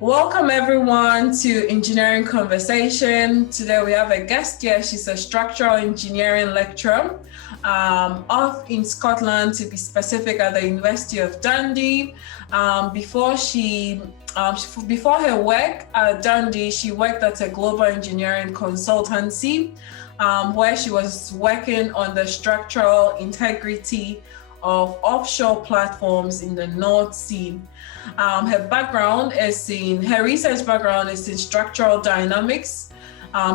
Welcome everyone to Engineering Conversation. Today we have a guest here. She's a structural engineering lecturer off in Scotland, to be specific, at the University of Dundee. Before her work at Dundee, she worked at a global engineering consultancy where she was working on the structural integrity of offshore platforms in the North Sea. Her research background is in structural dynamics.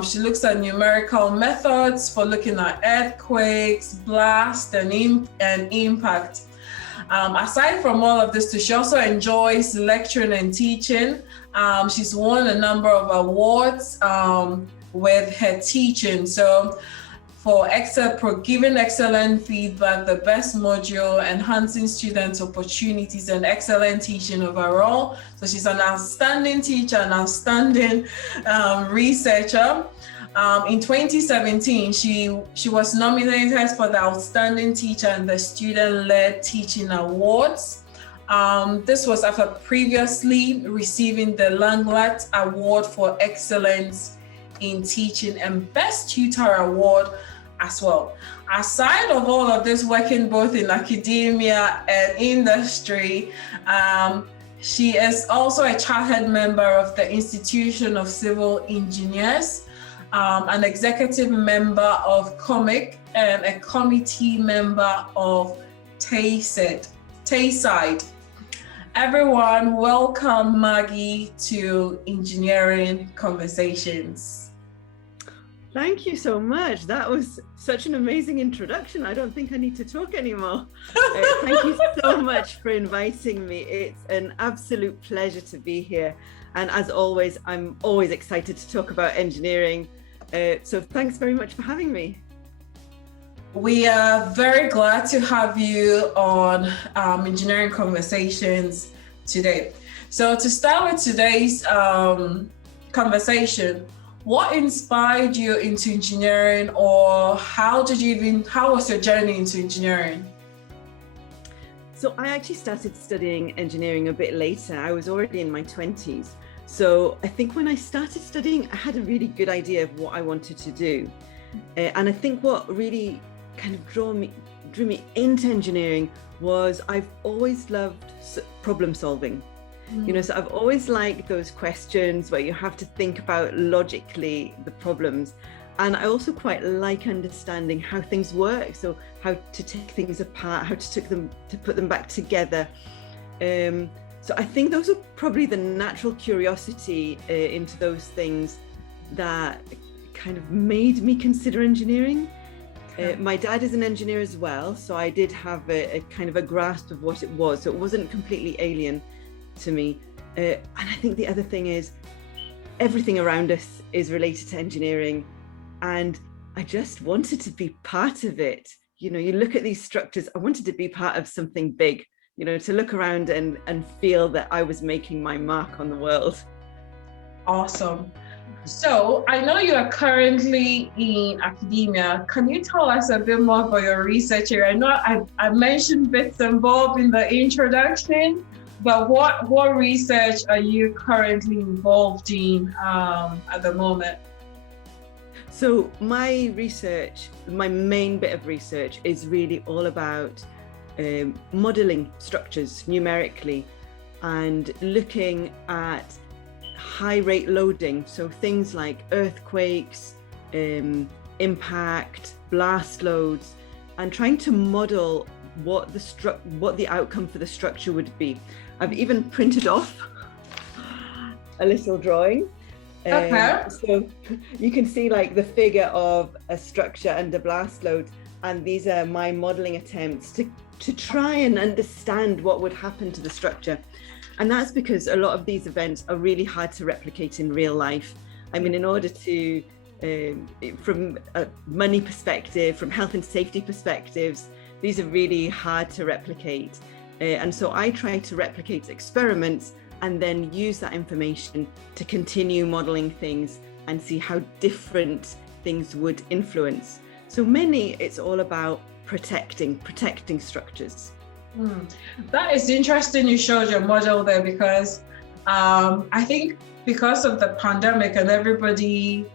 She looks at numerical methods for looking at earthquakes, blast, and impact. Aside from all of this, she also enjoys lecturing and teaching. She's won a number of awards with her teaching. So for giving excellent feedback, the best module, enhancing student opportunities, and excellent teaching overall. So she's an outstanding teacher, an outstanding researcher. In 2017, she was nominated for the Outstanding Teacher and the Student-Led Teaching Awards. This was after previously receiving the Langlat Award for Excellence in Teaching and Best Tutor Award as well. Aside of all of this, working both in academia and industry, she is also a chartered member of the Institution of Civil Engineers, an executive member of COMIC, and a committee member of TASIDE. Everyone, welcome Margi to Engineering Conversations. Thank you so much. That was such an amazing introduction. I don't think I need to talk anymore. Thank you so much for inviting me. It's an absolute pleasure to be here. And as always, I'm always excited to talk about engineering. So thanks very much for having me. We are very glad to have you on Engineering Conversations today. So to start with today's conversation, what inspired you into engineering, or how was your journey into engineering? So I actually started studying engineering a bit later. I was already in my 20s. So I think when I started studying, I had a really good idea of what I wanted to do. And I think what really kind of drew me into engineering was I've always loved problem solving. So I've always liked those questions where you have to think about logically the problems. And I also quite like understanding how things work. So how to take things apart, how to put them back together. So I think those are probably the natural curiosity into those things that kind of made me consider engineering. My dad is an engineer as well, so I did have a kind of a grasp of what it was. So it wasn't completely alien to me. And I think the other thing is everything around us is related to engineering, and I just wanted to be part of it. You look at these structures, I wanted to be part of something big, to look around and feel that I was making my mark on the world. Awesome. So I know you are currently in academia. Can you tell us a bit more about your research area? I know I mentioned bits and bobs in the introduction, but what research are you currently involved in at the moment? So my main bit of research is really all about modeling structures numerically and looking at high rate loading. So things like earthquakes, impact, blast loads, and trying to model what the outcome for the structure would be. I've even printed off a little drawing. Okay. So you can see like the figure of a structure under blast load, and these are my modeling attempts to try and understand what would happen to the structure. And that's because a lot of these events are really hard to replicate in real life. I mean, in order to, from a money perspective, from health and safety perspectives, these are really hard to replicate. And so I try to replicate experiments and then use that information to continue modeling things and see how different things would influence. So mainly it's all about protecting structures. That is interesting you showed your model there, because I think because of the pandemic and everybody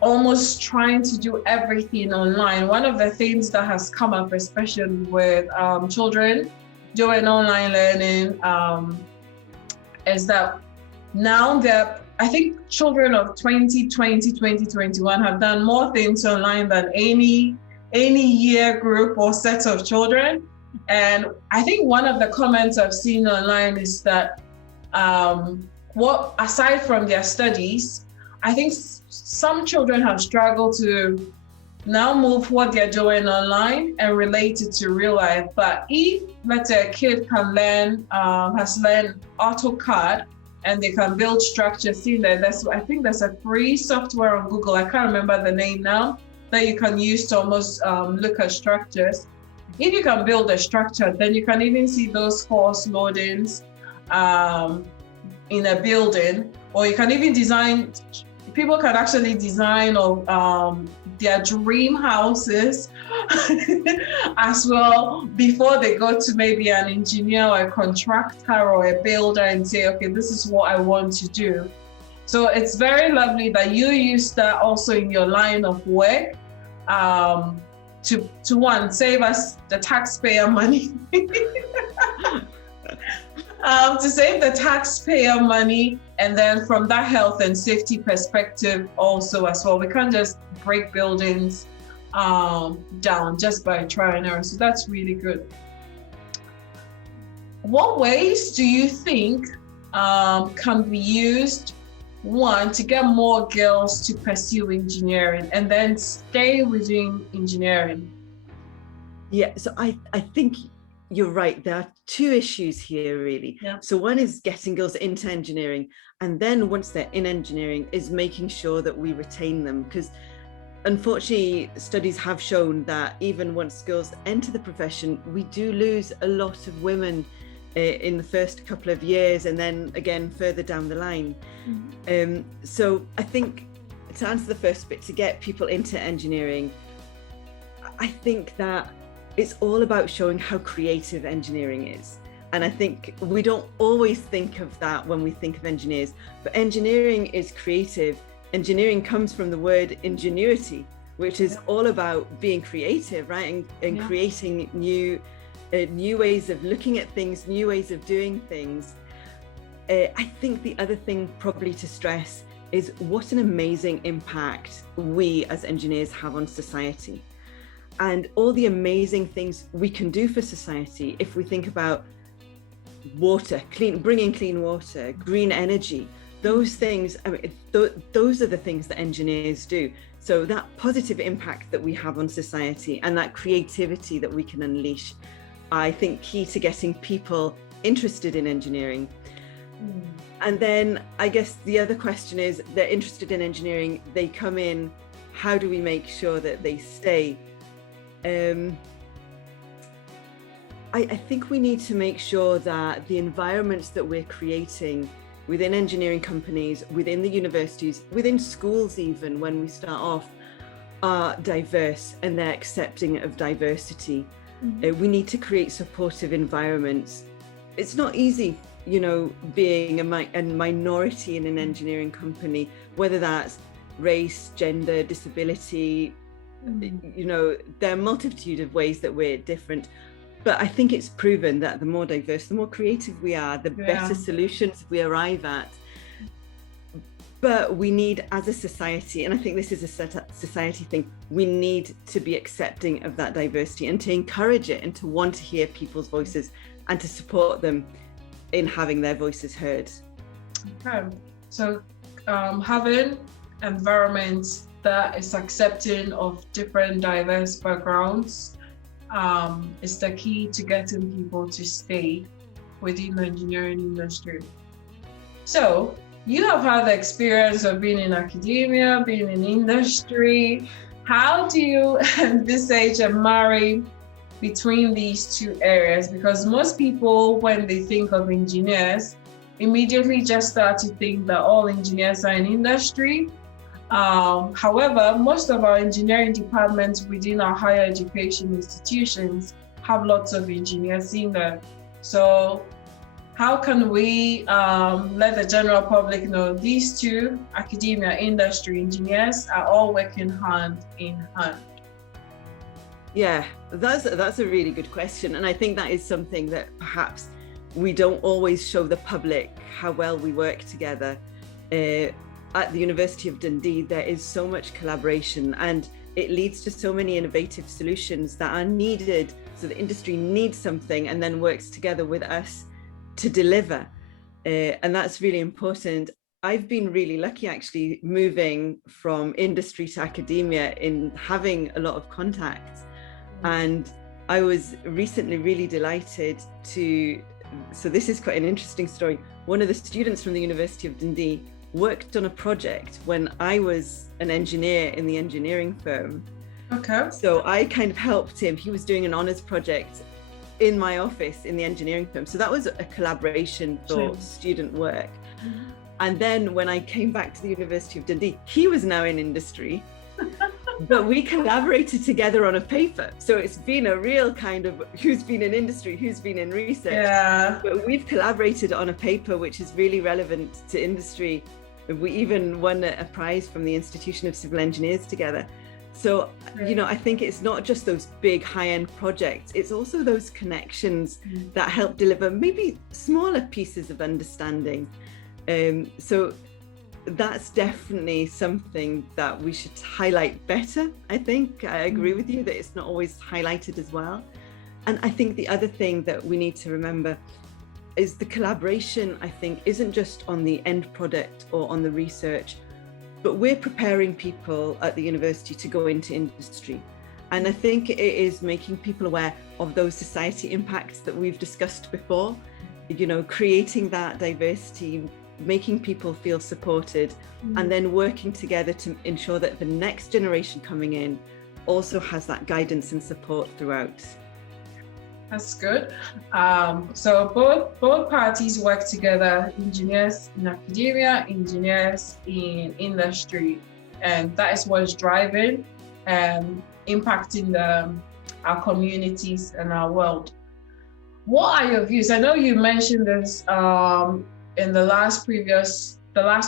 almost trying to do everything online, one of the things that has come up, especially with children doing online learning, is that now I think children of 2020, 2021 have done more things online than any year group or set of children. And I think one of the comments I've seen online is that aside from their studies, I think some children have struggled to now move what they're doing online and relate it to real life. But if, let's say, a kid can has learned AutoCAD and they can build structures, I think there's a free software on Google, I can't remember the name now, that you can use to almost look at structures. If you can build a structure, then you can even see those force loadings in a building, or you can even design. People can actually design their dream houses as well before they go to maybe an engineer or a contractor or a builder and say, okay, this is what I want to do. So it's very lovely that you use that also in your line of work to one, save us the taxpayer money. To save the taxpayer money, and then from that health and safety perspective also as well. We can't just break buildings down just by trial and error. So that's really good. What ways do you think can be used, one, to get more girls to pursue engineering and then stay within engineering? Yeah, so I think you're right. There are two issues here, really. Yeah. So one is getting girls into engineering, and then once they're in engineering is making sure that we retain them, because unfortunately studies have shown that even once girls enter the profession, we do lose a lot of women in the first couple of years, and then again further down the line. Mm-hmm. So I think, to answer the first bit, to get people into engineering, I think that it's all about showing how creative engineering is. And I think we don't always think of that when we think of engineers, but engineering is creative. Engineering comes from the word ingenuity, which is all about being creative, right? And creating new ways of looking at things, new ways of doing things. I think the other thing probably to stress is what an amazing impact we as engineers have on society, and all the amazing things we can do for society. If we think about water, bringing clean water, green energy, those things, I mean, those are the things that engineers do. So that positive impact that we have on society and that creativity that we can unleash, I think key to getting people interested in engineering. And then I guess the other question is, they're interested in engineering, they come in, how do we make sure that they stay? I think we need to make sure that the environments that we're creating within engineering companies, within the universities, within schools even, when we start off, are diverse and they're accepting of diversity. Mm-hmm. We need to create supportive environments. It's not easy, being a minority in an engineering company, whether that's race, gender, disability. There are a multitude of ways that we're different, but I think it's proven that the more diverse, the more creative we are, the better solutions we arrive at. But we need, as a society, and I think this is a society thing, we need to be accepting of that diversity and to encourage it and to want to hear people's voices and to support them in having their voices heard. Okay, so having environments that is accepting of different diverse backgrounds is the key to getting people to stay within the engineering industry. So you have had the experience of being in academia, being in industry. How do you envisage a marry between these two areas? Because most people, when they think of engineers, immediately just start to think that all engineers are in industry. However, most of our engineering departments within our higher education institutions have lots of engineers in there. So how can we let the general public know these two, academia, industry, engineers, are all working hand in hand? Yeah, that's a really good question. And I think that is something that perhaps we don't always show the public how well we work together. At the University of Dundee, there is so much collaboration, and it leads to so many innovative solutions that are needed. So the industry needs something and then works together with us to deliver. And that's really important. I've been really lucky actually moving from industry to academia in having a lot of contacts. And I was recently really delighted to, so this is quite an interesting story. One of the students from the University of Dundee worked on a project when I was an engineer in the engineering firm. Okay. So I kind of helped him. He was doing an honours project in my office in the engineering firm. So that was a collaboration for student work. Mm-hmm. And then when I came back to the University of Dundee, he was now in industry, but we collaborated together on a paper. So it's been a real kind of who's been in industry, who's been in research. Yeah. But we've collaborated on a paper which is really relevant to industry. We even won a prize from the Institution of Civil Engineers together. So, you know, I think it's not just those big high-end projects, it's also those connections that help deliver maybe smaller pieces of understanding. So that's definitely something that we should highlight better, I think. I agree with you that it's not always highlighted as well. And I think the other thing that we need to remember is the collaboration, I think, isn't just on the end product or on the research, but we're preparing people at the university to go into industry. And I think it is making people aware of those society impacts that we've discussed before, you know, creating that diversity, making people feel supported, and then working together to ensure that the next generation coming in also has that guidance and support throughout. That's good. So both parties work together, engineers in academia, engineers in industry, and that is what is driving and impacting our communities and our world. What are your views? I know you mentioned this in the last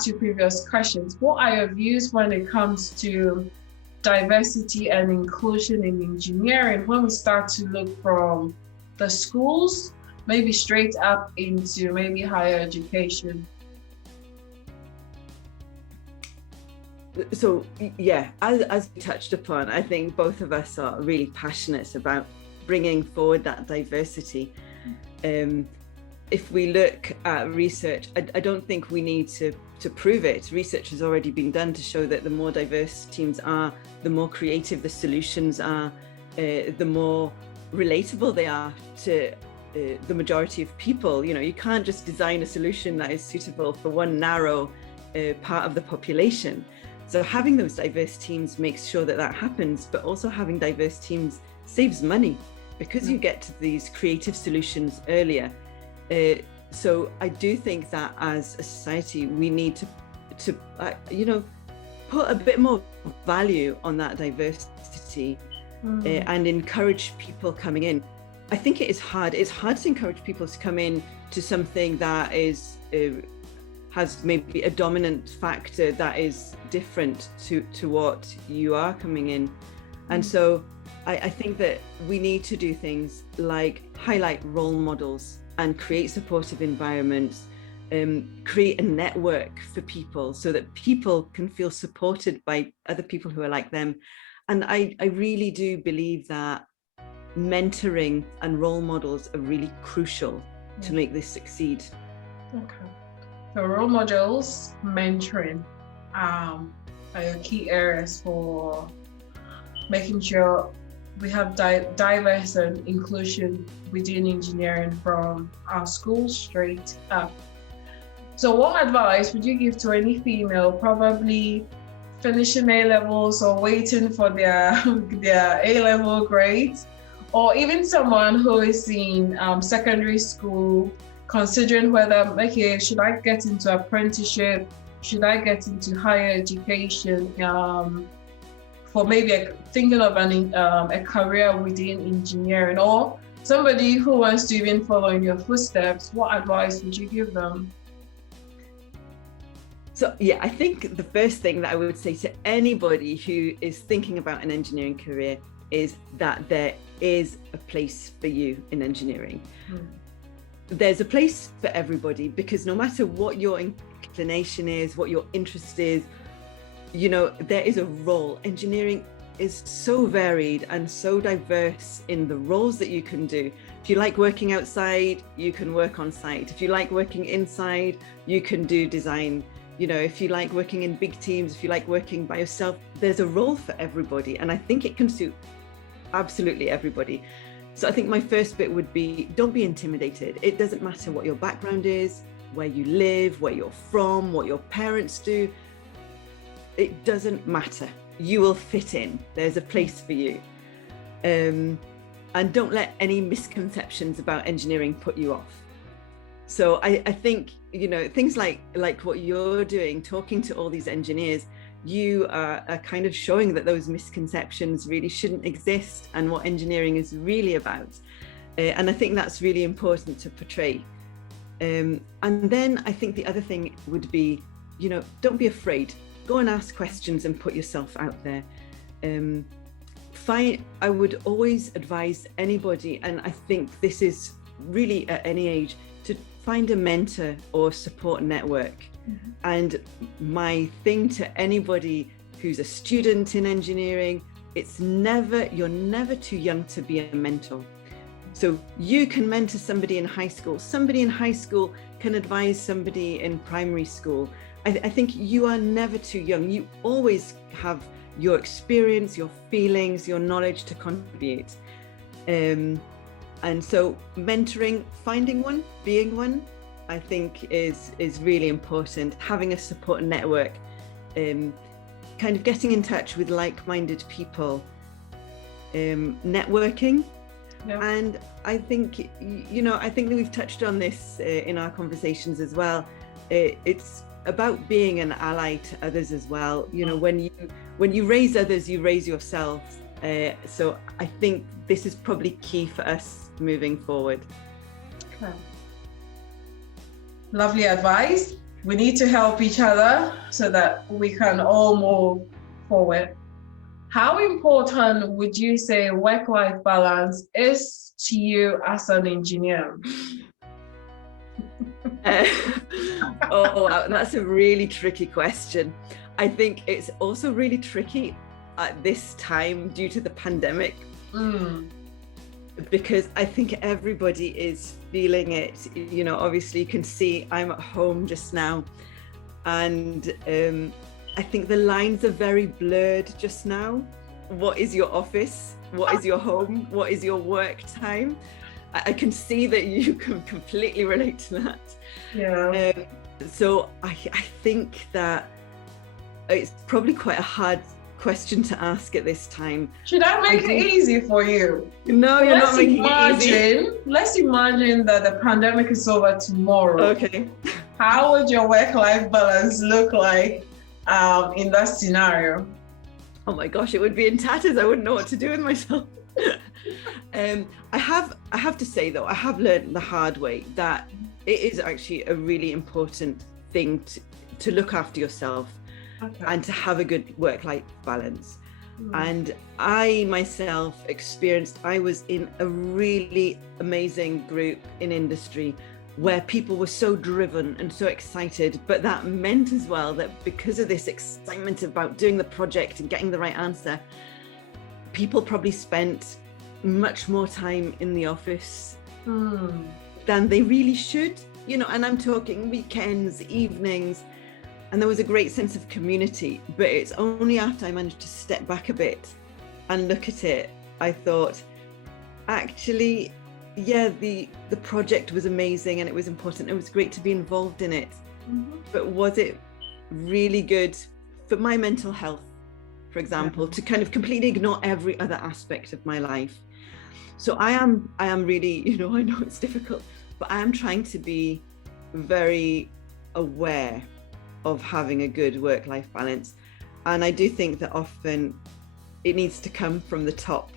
two previous questions. What are your views when it comes to diversity and inclusion in engineering when we start to look from the schools, maybe straight up into maybe higher education? So yeah, as we touched upon, I think both of us are really passionate about bringing forward that diversity. If we look at research, I don't think we need to prove it. Research has already been done to show that the more diverse teams are, the more creative the solutions are, the more relatable they are to the majority of people. You know, you can't just design a solution that is suitable for one narrow part of the population. So having those diverse teams makes sure that that happens, but also having diverse teams saves money because you get to these creative solutions earlier. So I do think that as a society, we need to you know, put a bit more value on that diversity and encourage people coming in. I think it is hard. It's hard to encourage people to come in to something that is has maybe a dominant factor that is different to what you are coming in. And so I think that we need to do things like highlight role models and create supportive environments, create a network for people so that people can feel supported by other people who are like them. And I really do believe that mentoring and role models are really crucial to make this succeed. Okay. So role models, mentoring are your key areas for making sure we have diverse and inclusion within engineering from our schools straight up. So what advice would you give to any female probably finishing A-levels or waiting for their A-level grades, or even someone who is in secondary school considering whether, okay, should I get into apprenticeship? Should I get into higher education? For maybe thinking of a career within engineering, or somebody who wants to even follow in your footsteps, what advice would you give them? So yeah, I think the first thing that I would say to anybody who is thinking about an engineering career is that there is a place for you in engineering. There's a place for everybody, because no matter what your inclination is, what your interest is, you know, there is a role. Engineering is so varied and so diverse in the roles that you can do. If you like working outside, you can work on site. If you like working inside, you can do design. You know, if you like working in big teams, if you like working by yourself, there's a role for everybody. And I think it can suit absolutely everybody. So I think my first bit would be, don't be intimidated. It doesn't matter what your background is, where you live, where you're from, what your parents do. It doesn't matter. You will fit in. There's a place for you. And don't let any misconceptions about engineering put you off. So I think, you know, things like what you're doing, talking to all these engineers, you are kind of showing that those misconceptions really shouldn't exist and what engineering is really about. And I think that's really important to portray. And then I think the other thing would be, you know, don't be afraid. Go and ask questions and put yourself out there. I would always advise anybody, and I think this is really at any age, to find a mentor or support network. And my thing to anybody who's a student in engineering, you're never too young to be a mentor. So you can mentor somebody in high school. Somebody in high school can advise somebody in primary school. I think you are never too young. You always have your experience, your feelings, your knowledge to contribute. And so mentoring, finding one, being one, I think is really important. Having a support network, kind of getting in touch with like-minded people, networking. Yeah. And I think, you know, I think that we've touched on this in our conversations as well. It's about being an ally to others as well. You know, when you raise others, you raise yourself. So I think this is probably key for us moving forward. Okay. Lovely advice. We need to help each other so that we can all move forward. How important would you say work-life balance is to you as an engineer? Oh, that's a really tricky question. I think it's also really tricky at this time due to the pandemic, because I think everybody is feeling it. You know, obviously you can see I'm at home just now, and I think the lines are very blurred just now. What is your office? What is your home? What is your work time? I can see that you can completely relate to that. Yeah. So I think that it's probably quite a hard question to ask at this time. Should I make it easy for you? No, you're not making it easy. Let's imagine that the pandemic is over tomorrow. Okay. How would your work-life balance look like in that scenario? Oh my gosh, it would be in tatters. I wouldn't know what to do with myself. I have to say though, I have learned the hard way that it is actually a really important thing to look after yourself. Okay. And to have a good work-life balance. And I myself experienced, I was in a really amazing group in industry where people were so driven and so excited, but that meant as well that because of this excitement about doing the project and getting the right answer, people probably spent much more time in the office than they really should, you know, and I'm talking weekends, evenings, and there was a great sense of community. But it's only after I managed to step back a bit and look at it, I thought, actually, yeah, the project was amazing and it was important. It was great to be involved in it. But was it really good for my mental health, for example, to kind of completely ignore every other aspect of my life? So I am really, you know, I know it's difficult, but I am trying to be very aware of having a good work-life balance. And I do think that often it needs to come from the top.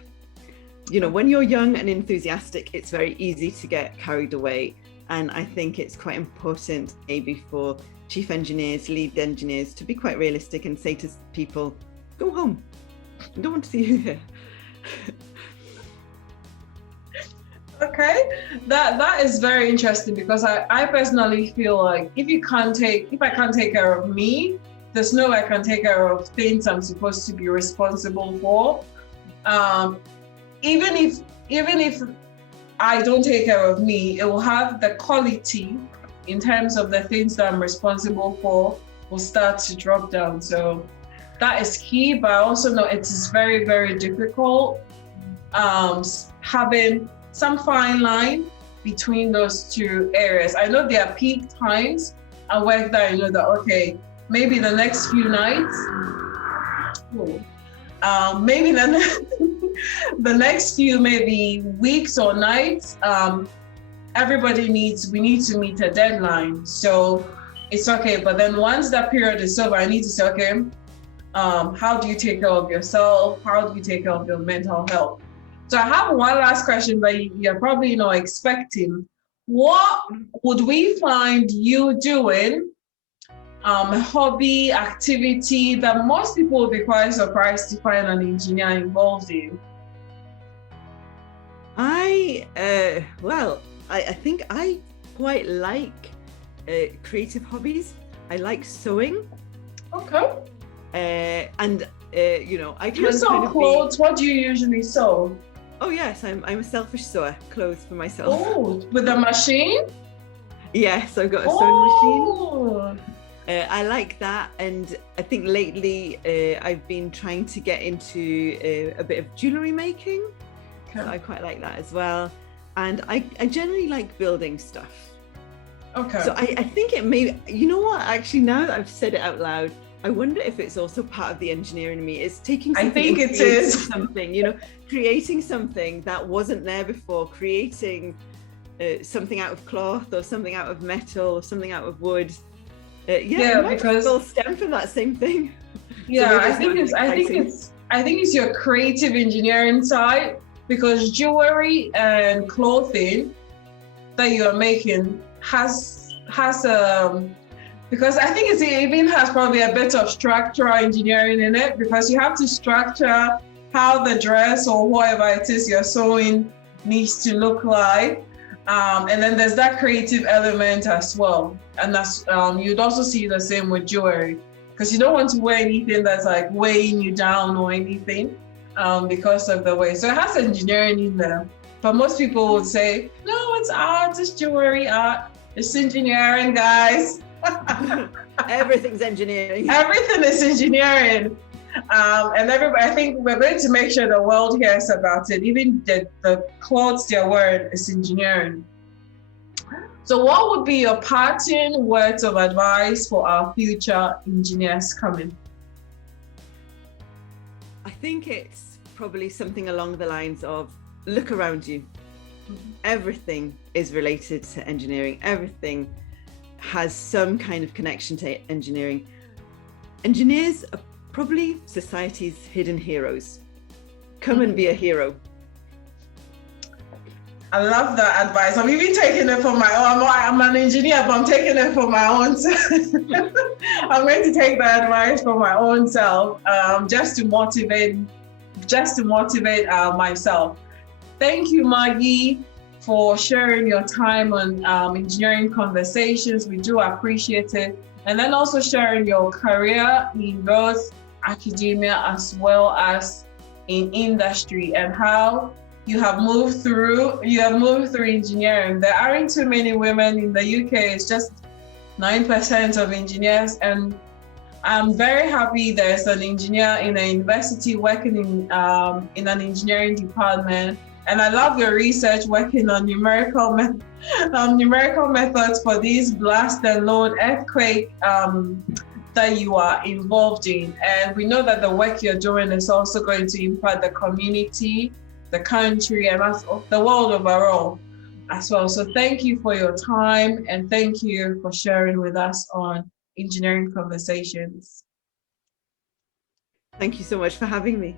you know, when you're young and enthusiastic, it's very easy to get carried away. And I think it's quite important maybe for chief engineers, lead engineers to be quite realistic and say to people, go home. I don't want to see you here. Okay, that is very interesting, because I personally feel like if I can't take care of me, there's no way I can take care of things I'm supposed to be responsible for. Even if I don't take care of me, it will have the quality in terms of the things that I'm responsible for will start to drop down. So that is key, but I also know it is very, very difficult having some fine line between those two areas. I know there are peak times at work that I know that, okay, maybe the next few nights, maybe the next few maybe weeks or nights, we need to meet a deadline. So it's okay. But then once that period is over, I need to say, okay, how do you take care of yourself? How do you take care of your mental health? So I have one last question that you're probably not expecting. What would we find you doing, a hobby, activity that most people would be quite surprised to find an engineer involved in? I think I quite like creative hobbies. I like sewing. Okay. You know, I can. You sew clothes. What do you usually sew? Oh yes, I'm a selfish sewer, clothes for myself. Oh, with a machine? Yes, I've got a sewing machine. I like that, and I think lately I've been trying to get into a bit of jewellery making. Okay. So I quite like that as well, and I generally like building stuff. Okay. So I think it may, you know what, actually now that I've said it out loud, I wonder if it's also part of the engineer in me. It's taking something, I think it is something, you know, creating something that wasn't there before, creating something out of cloth or something out of metal or something out of wood. Because all stem from that same thing. Yeah, so I think it's your creative engineering side, because jewelry and clothing that you are making has because I think it even has probably a bit of structural engineering in it, because you have to structure how the dress or whatever it is you're sewing needs to look like. And then there's that creative element as well. And that's you'd also see the same with jewelry, because you don't want to wear anything that's like weighing you down or anything because of the way. So it has engineering in there. But most people would say, no, it's art, it's jewelry art, it's engineering, guys. Everything's engineering. Everything is engineering. And everybody, I think we're going to make sure the world hears about it. Even the clothes they're wearing is engineering. So what would be your parting words of advice for our future engineers coming? I think it's probably something along the lines of, look around you. Everything is related to engineering. Everything has some kind of connection to engineering. Engineers are probably society's hidden heroes. Come and be a hero. I love that advice. I'm even taking it for my own. I'm an engineer, but I'm taking it for my own self. I'm going to take that advice for my own self, just to motivate myself. Thank you, Margi, for sharing your time on engineering conversations. We do appreciate it. And then also sharing your career in both academia as well as in industry, and how you have moved through engineering. There aren't too many women in the UK. It's just 9% of engineers, and I'm very happy there's an engineer in a university working in an engineering department. And I love your research working on numerical methods for these blast and load earthquake that you are involved in. And we know that the work you're doing is also going to impact the community, the country, and the world overall as well. So thank you for your time, and thank you for sharing with us on Engineering Conversations. Thank you so much for having me.